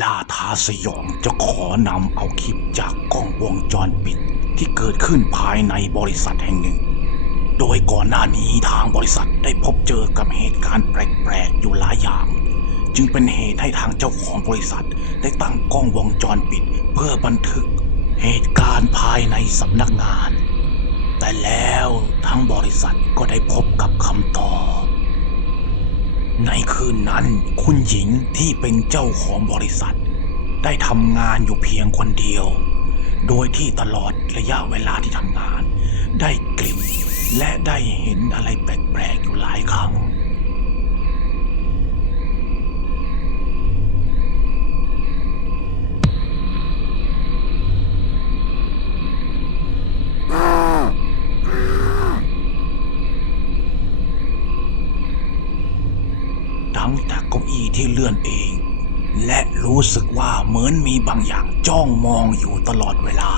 ล่าท้าสยองจะขอนำเอาคลิปจากกล้องวงจรปิด ที่เกิดขึ้นภายในบริษัทแห่งหนึ่ง โดยก่อนหน้านี้ทางบริษัทได้พบเจอกับเหตุการณ์แปลกๆอยู่หลายอย่าง จึงเป็นเหตุให้ทางเจ้าของบริษัทได้ตั้งกล้องวงจรปิด เพื่อบันทึก เหตุการณ์ภายในสำนักงาน แต่แล้วทั้งบริษัทก็ได้พบกับคำตอบ ในคืนนั้นคุณหญิงที่เป็นเจ้าของบริษัท ได้ทำงานอยู่เพียงคนเดียว โดยที่ตลอดระยะเวลาที่ทำงาน ได้กลิ่นและได้เห็นอะไรแปลกๆอยู่หลายครั้ง อี้ที่เลื่อนเอง และรู้สึกว่าเหมือนมีบางอย่างจ้องมองอยู่ตลอดเวลา